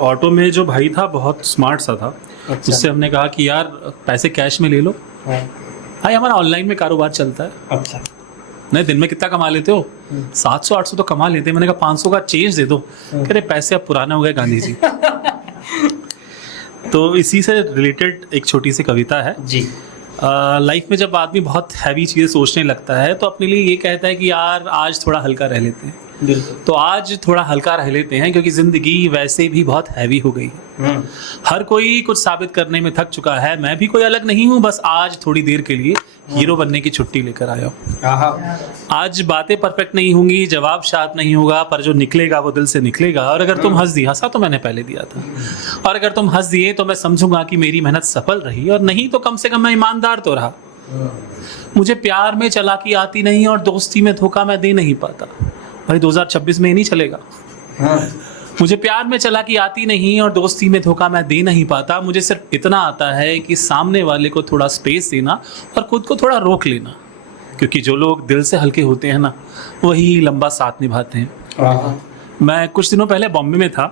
Auto में जो भाई था बहुत स्मार्ट सा था। अच्छा। उससे हमने कहा कि यार पैसे कैश में ले लो। हाँ। भाई हमारा ऑनलाइन में कारोबार चलता है। अच्छा। नहीं, दिन में कितना कमा लेते हो? 700-800 तो कमा लेते हैं। मैंने कहा 500 का चेंज दे दो। कह रहे पैसे अब पुराने हो गए गांधी जी। तो इसी से रिलेटेड एक छोटी सी कविता है। जी। लाइफ में जब आदमी बहुत हैवी चीज़ें सोचने लगता है तो अपने लिए ये कहता है कि यार आज थोड़ा हल्का रह लेते हैं। बिल्कुल। तो आज थोड़ा हल्का रह लेते हैं क्योंकि ज़िंदगी वैसे भी बहुत हैवी हो गई है। हर कोई कुछ साबित करने में थक चुका है। मैं भी कोई अलग नहीं हूँ, बस आज थोड़ी देर के लिए हीरो बनने की छुट्टी लेकर आया हूँ। आज बातें परफेक्ट नहीं होंगी, जवाब शार्प नहीं होगा, पर जो निकलेगा वो दिल से निकलेगा। और अगर तुम हंस दिए, हंसा तो मैंने पहले दिया था, और अगर तुम हंस दिए तो मैं समझूंगा कि मेरी मेहनत सफल रही, और नहीं तो कम से कम मैं ईमानदार तो रहा। मुझे प्यार में चालाकी आती नहीं और दोस्ती में धोखा मैं दे नहीं पाता। भाई 2026 में ही नहीं चलेगा। मुझे प्यार में चालाकी आती नहीं और दोस्ती में धोखा मैं दे नहीं पाता। मुझे सिर्फ इतना आता है कि सामने वाले को थोड़ा स्पेस देना और खुद को थोड़ा रोक लेना, क्योंकि जो लोग दिल से हल्के होते हैं ना, वही लंबा साथ निभाते हैं। मैं कुछ दिनों पहले बॉम्बे में था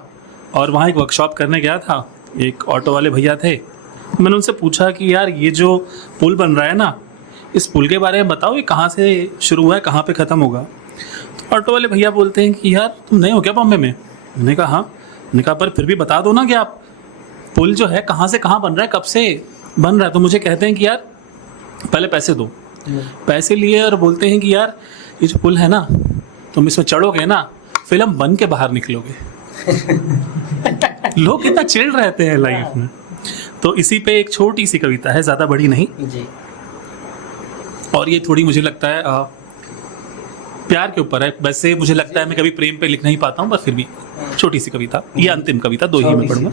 और वहाँ एक वर्कशॉप करने गया था। एक ऑटो वाले भैया थे। मैंने उनसे पूछा कि यार ये जो पुल बन रहा है ना, इस पुल के बारे में बताओ, ये कहाँ से शुरू हुआ है, कहाँ पे ख़त्म होगा? तो ऑटो वाले भैया बोलते हैं कि यार तुम नए हो क्या बॉम्बे में? मैंने कहा हाँ। मैंने कहा पर फिर भी बता दो ना कि आप पुल जो है कहाँ से कहाँ बन रहा है, कब से बन रहा है? तो मुझे कहते हैं कि यार पहले पैसे दो। पैसे लिए और बोलते हैं कि यार ये जो पुल है ना, तुम इसमें चढ़ोगे ना, फिल्म बन के बाहर निकलोगे। लोग कितना चिल रहते हैं लाइफ में। तो इसी पे एक छोटी सी कविता है, ज़्यादा बड़ी नहीं जी। और ये थोड़ी मुझे लगता है प्यार के ऊपर है। वैसे मुझे लगता है मैं कभी प्रेम पे लिख नहीं पाता हूँ, पर फिर भी छोटी सी कविता, ये अंतिम कविता, 2 ही मैं पढ़ूंगा।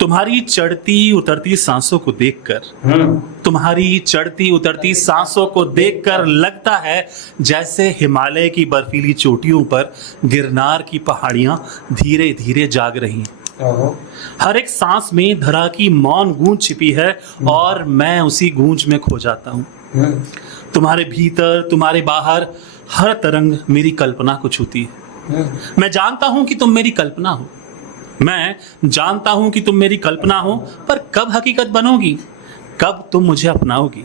तुम्हारी चढ़ती उतरती सांसों को देखकर, तुम्हारी चढ़ती उतरती सांसों को देखकर लगता है जैसे हिमालय की बर्फीली चोटियों पर गिरनार की पहाड़ियां धीरे धीरे जाग रही हैं। हर एक सांस में धरा की मौन गूंज छिपी है और मैं उसी गूंज में खो जाता हूँ। तुम्हारे भीतर, तुम्हारे बाहर, हर तरंग मेरी कल्पना को छूती है। मैं जानता हूं कि तुम मेरी कल्पना हो, मैं जानता हूं कि तुम मेरी कल्पना हो, पर कब हकीकत बनोगी, कब तुम मुझे अपनाओगी,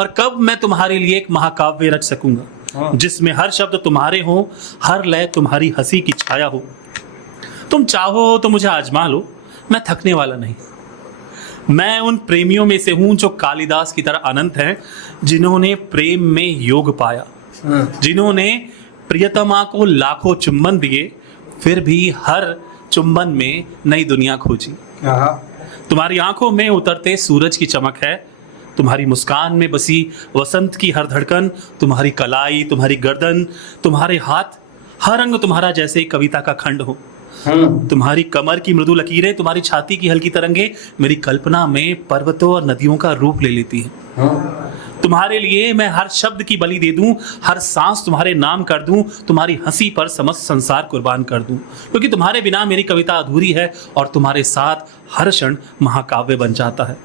और कब मैं तुम्हारे लिए एक महाकाव्य रच सकूंगा जिसमें हर शब्द तुम्हारे हो, हर लय तुम्हारी हंसी की छाया हो। तुम चाहो तो मुझे आजमा लो, मैं थकने वाला नहीं। मैं उन प्रेमियों में से हूं जो कालिदास की तरह अनंत हैं, जिन्होंने प्रेम में योग पाया, जिन्होंने प्रियतमा को लाखों चुंबन दिए, फिर भी हर चुंबन में नई दुनिया खोजी। तुम्हारी आंखों में उतरते सूरज की चमक है, तुम्हारी मुस्कान में बसी वसंत की हर धड़कन, तुम्हारी कलाई, तुम्हारी गर्दन, तुम्हारे हाथ, हर अंग तुम्हारा जैसे कविता का खंड हो। तुम्हारी कमर की मृदु लकीरें, तुम्हारी छाती की हल्की तरंगे मेरी कल्पना में पर्वतों और नदियों का रूप ले लेती हैं। तुम्हारे लिए मैं हर शब्द की बलि दे दूं, हर सांस तुम्हारे नाम कर दूं, तुम्हारी हंसी पर समस्त संसार कुर्बान कर दूं, क्योंकि तुम्हारे बिना मेरी कविता अधूरी है और तुम्हारे साथ हर क्षण महाकाव्य बन जाता है।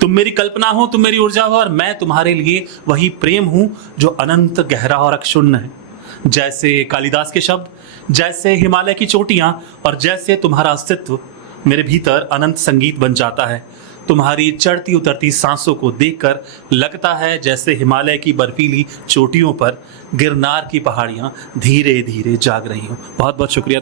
तुम मेरी कल्पना हो, तुम मेरी ऊर्जा हो, और मैं तुम्हारे लिए वही प्रेम हूं जो अनंत, गहरा और अक्षुण्ण है। जैसे कालिदास के शब्द, जैसे हिमालय की चोटियां, और जैसे तुम्हारा अस्तित्व मेरे भीतर अनंत संगीत बन जाता है। तुम्हारी चढ़ती उतरती सांसों को देखकर लगता है जैसे हिमालय की बर्फीली चोटियों पर गिरनार की पहाड़ियां धीरे धीरे जाग रही हों। बहुत बहुत शुक्रिया।